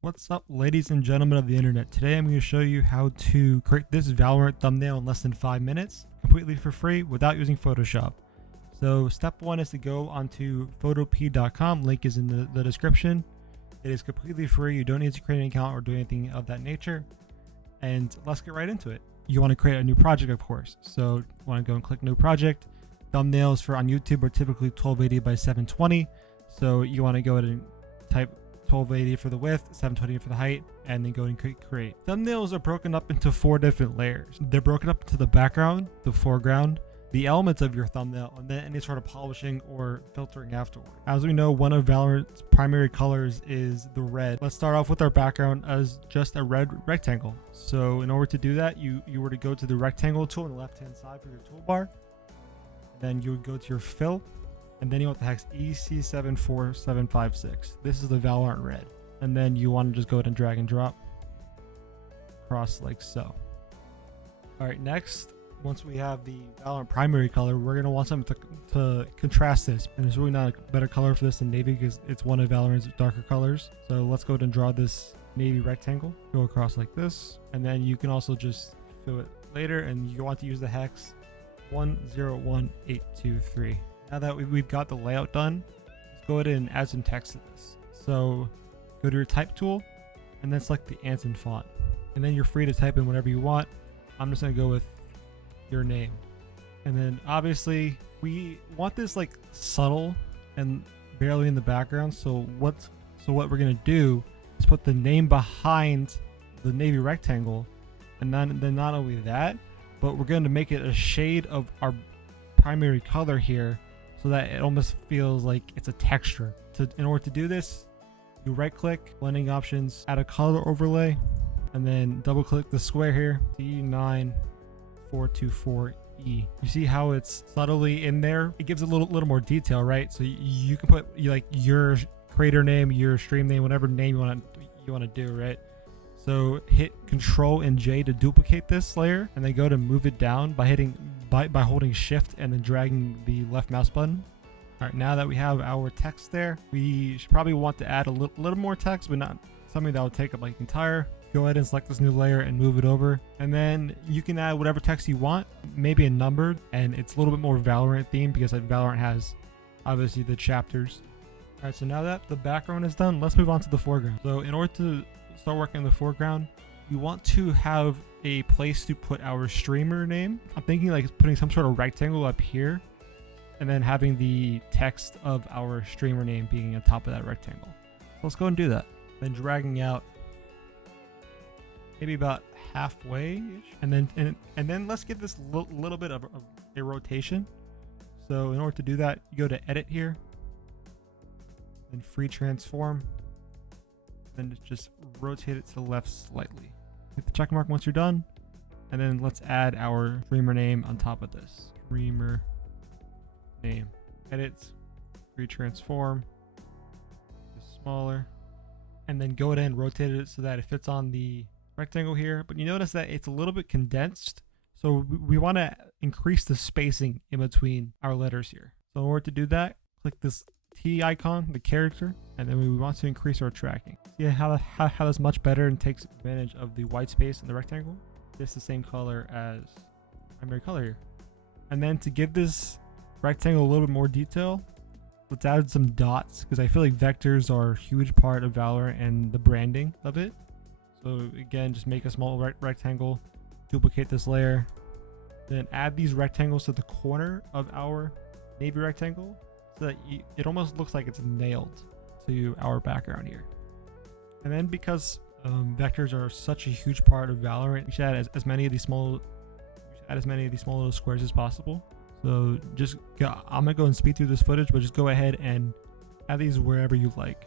What's up, ladies and gentlemen of the internet? Today I'm going to show you how to create this Valorant thumbnail in less than 5 minutes, completely for free without using Photoshop. So step one is to go onto photop.com. Link is in the description. It is completely free. You don't need to create an account or do anything of that nature. And let's get right into it. You want to create a new project, of course. So you want to go and click new project. Thumbnails for on YouTube are typically 1280 by 720. So you want to go ahead and type 1280 for the width, 720 for the height, and then go and create. Thumbnails are broken up into 4 different layers. They're broken up into the background, the foreground, the elements of your thumbnail, and then any sort of polishing or filtering afterward. As we know, one of Valorant's primary colors is the red. Let's start off with our background as just a red rectangle. So in order to do that, you were to go to the rectangle tool on the left hand side for your toolbar. Then you would go to your fill, and then you want the hex EC74756. This is the Valorant red. And then you want to just go ahead and drag and drop across like so. All right, next, once we have the Valorant primary color, we're going to want something to contrast this. And there's really not a better color for this than navy because it's one of Valorant's darker colors. So let's go ahead and draw this navy rectangle. Go across like this. And then you can also just fill it later. And you want to use the hex 101823. Now that we've got the layout done, let's go ahead and add some text to this. So go to your type tool and then select the Anson font. And then you're free to type in whatever you want. I'm just going to go with your name. And then obviously we want this like subtle and barely in the background. So what we're going to do is put the name behind the navy rectangle. And then not only that, but we're going to make it a shade of our primary color here, so that it almost feels like it's a texture. In order to do this, you right click, blending options, add a color overlay, and then double click the square here, C9424E. You see how it's subtly in there? It gives a little more detail, right? So you can put like your creator name, your stream name, whatever name you want to do, right? So hit Control and J to duplicate this layer, and then go to move it down by holding Shift and then dragging the left mouse button. All right, now that we have our text there, we should probably want to add a little more text, but not something that will take up like entire. Go ahead and select this new layer and move it over, and then you can add whatever text you want, maybe a numbered, and it's a little bit more Valorant themed because like Valorant has obviously the chapters. All right, so now that the background is done, let's move on to the foreground. So in order to start working in the foreground, you want to have a place to put our streamer name. I'm thinking like putting some sort of rectangle up here and then having the text of our streamer name being on top of that rectangle. So let's go and do that. Then dragging out maybe about halfway, and then let's give this little bit of a rotation. So in order to do that, you go to edit here, then free transform, then just rotate it to the left slightly. Hit the check mark once you're done, and then let's add our streamer name on top of this. Streamer name. Edit, free transform, just smaller, and then go ahead and rotate it so that it fits on the rectangle here. But you notice that it's a little bit condensed, so we want to increase the spacing in between our letters here. So in order to do that, click this T icon, the character, and then we want to increase our tracking. See how that's much better and takes advantage of the white space in the rectangle. It's the same color as primary color here. And then to give this rectangle a little bit more detail, let's add some dots, because I feel like vectors are a huge part of Valorant and the branding of it. So again, just make a small rectangle, duplicate this layer, then add these rectangles to the corner of our navy rectangle, so that it almost looks like it's nailed to our background here. And then because vectors are such a huge part of Valorant, we should add as many of these small little squares as possible. So I'm gonna go and speed through this footage, but just go ahead and add these wherever you like.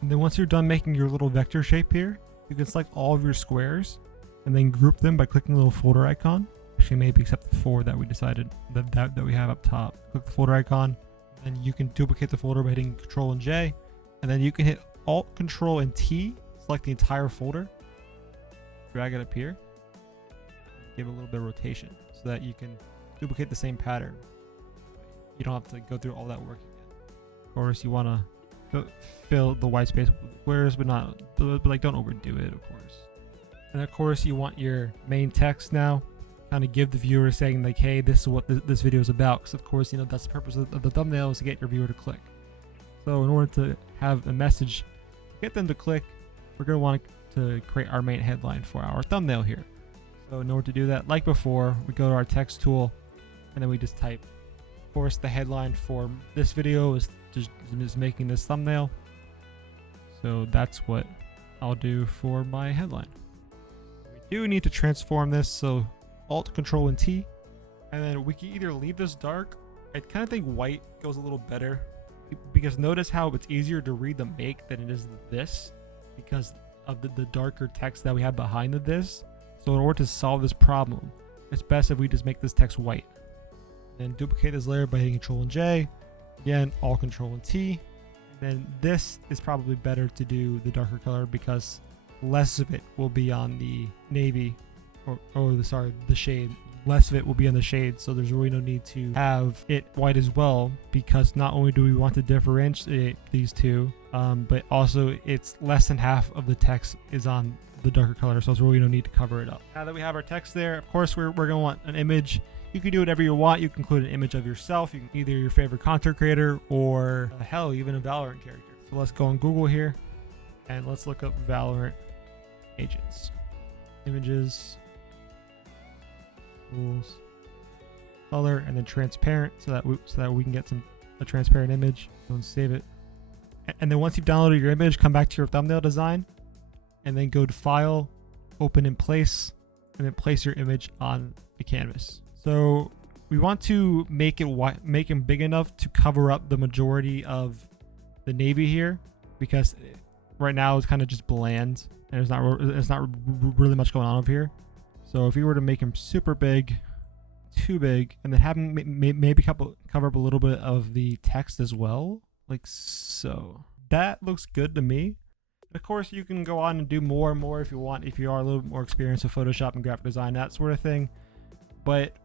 And then once you're done making your little vector shape here, you can select all of your squares and then group them by clicking the little folder icon. Actually, maybe except the 4 that we decided that we have up top. Click the folder icon, and you can duplicate the folder by hitting Control and J, and then you can hit Alt, Control, and T, select the entire folder, drag it up here, give it a little bit of rotation so that you can duplicate the same pattern. You don't have to go through all that work again. Of course, you want to fill the white space with squares, but like don't overdo it, of course. And of course, you want your main text now. Kind of give the viewer saying like, hey, this is what this video is about. Because of course, you know, that's the purpose of the thumbnail, is to get your viewer to click. So in order to have a message, get them to click, we're going to want to create our main headline for our thumbnail here. So in order to do that, like before, we go to our text tool, and then we just type. Of course, the headline for this video is just making this thumbnail. So that's what I'll do for my headline. We do need to transform this, so Alt, Control, and T. And then we can either leave this dark. I kind of think white goes a little better, because notice how it's easier to read the make than it is this, because of the darker text that we have behind the this. So in order to solve this problem, it's best if we just make this text white. Then duplicate this layer by hitting Control and J. Again, Alt, Control, and T. And then this is probably better to do the darker color, because less of it will be on the navy, or the shade. Less of it will be on the shade, so there's really no need to have it white as well, because not only do we want to differentiate these two, but also it's less than half of the text is on the darker color, so there's really no need to cover it up. Now that we have our text there, of course we're going to want an image. You can do whatever you want. You can include an image of yourself, you can either your favorite content creator, or hell, even a Valorant character. So let's go on Google here and let's look up Valorant agents, images, tools, color, and then transparent, so that we can get a transparent image. Go and save it. And then once you've downloaded your image, come back to your thumbnail design, and then go to File, Open in Place, and then place your image on the canvas. So we want to make him big enough to cover up the majority of the navy here, because right now it's kind of just bland and it's not really much going on over here. So if you were to make him super big, too big, and then have him maybe cover up a little bit of the text as well, like so, that looks good to me. Of course, you can go on and do more and more if you want, if you are a little bit more experienced with Photoshop and graphic design, that sort of thing. But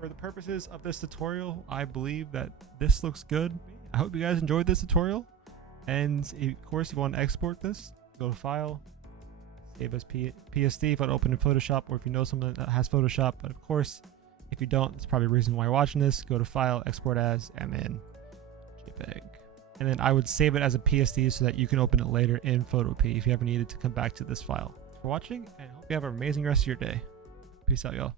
for the purposes of this tutorial, I believe that this looks good. I hope you guys enjoyed this tutorial. And of course, if you want to export this, go to File, save as PSD if I open in Photoshop, or if you know someone that has Photoshop. But of course, if you don't, it's probably the reason why you're watching this. Go to File, Export As, and then JPEG. And then I would save it as a PSD so that you can open it later in Photopea if you ever needed to come back to this file. Thanks for watching, and I hope you have an amazing rest of your day. Peace out, y'all.